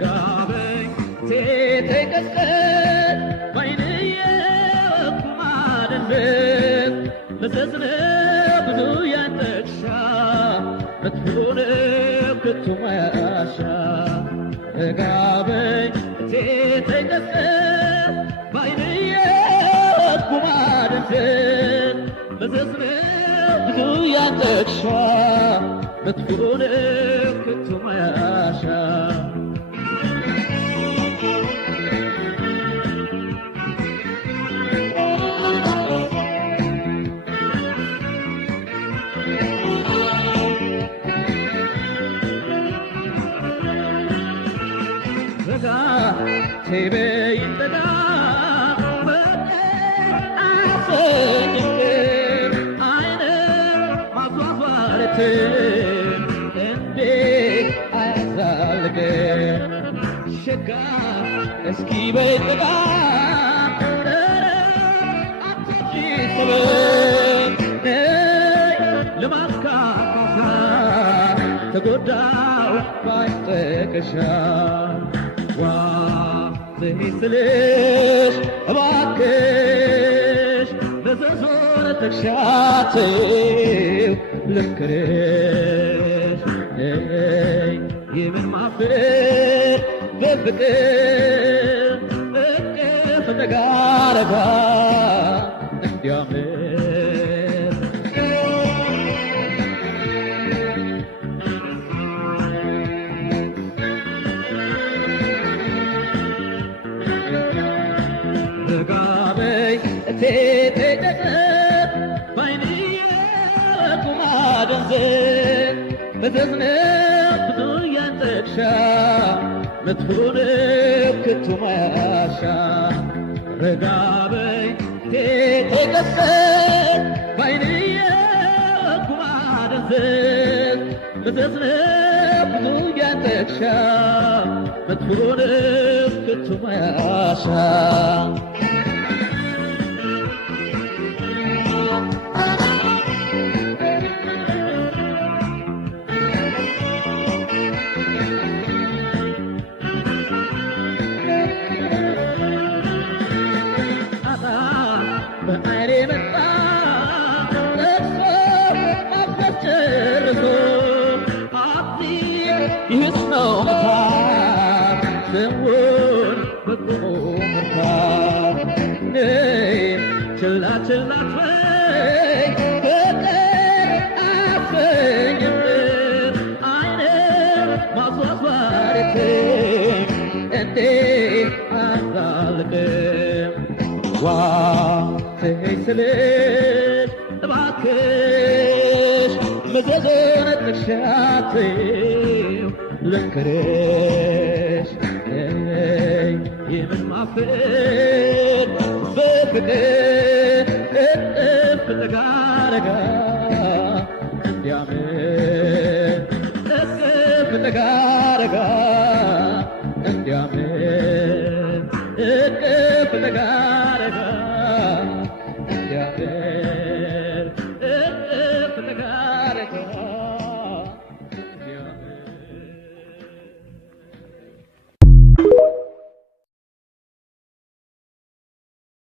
ጋበኝ ተቀቀል ባይንየ ኩማደንበት መዘዝነ ብዙ ያንተሻ መትሆነ ክትማያሻ ጋበኝ ተቀቀል ባይንየ ኩማደንበት መዘዝነ ብዙ ያንተሻ መትሆነ ክትማያሻ Tebe indaga afendim ayne mazvaretim ende azalge şaka eski beydaga atçi seven lemakka tegodaw baytekşa Zeytiliş, bakış, bezazor tekşativ, lükkiriş, yemin mağfir, ve fikir, ıkkı fıtıgarga, ihtiyamir. Teytekep bayniye kumadanzet Bezeznek duyan tekşa Methunek ketumayasha Regabey teytekep bayniye kumadanzet Bezeznek duyan tekşa Methunek ketumayasha Teyselik bakış Mezezone tekşativ Lükkiriş yemin mağfir Befikir fıtıgarga Endiyamir fıtıgarga Endiyamir fıtıgarga Yeah,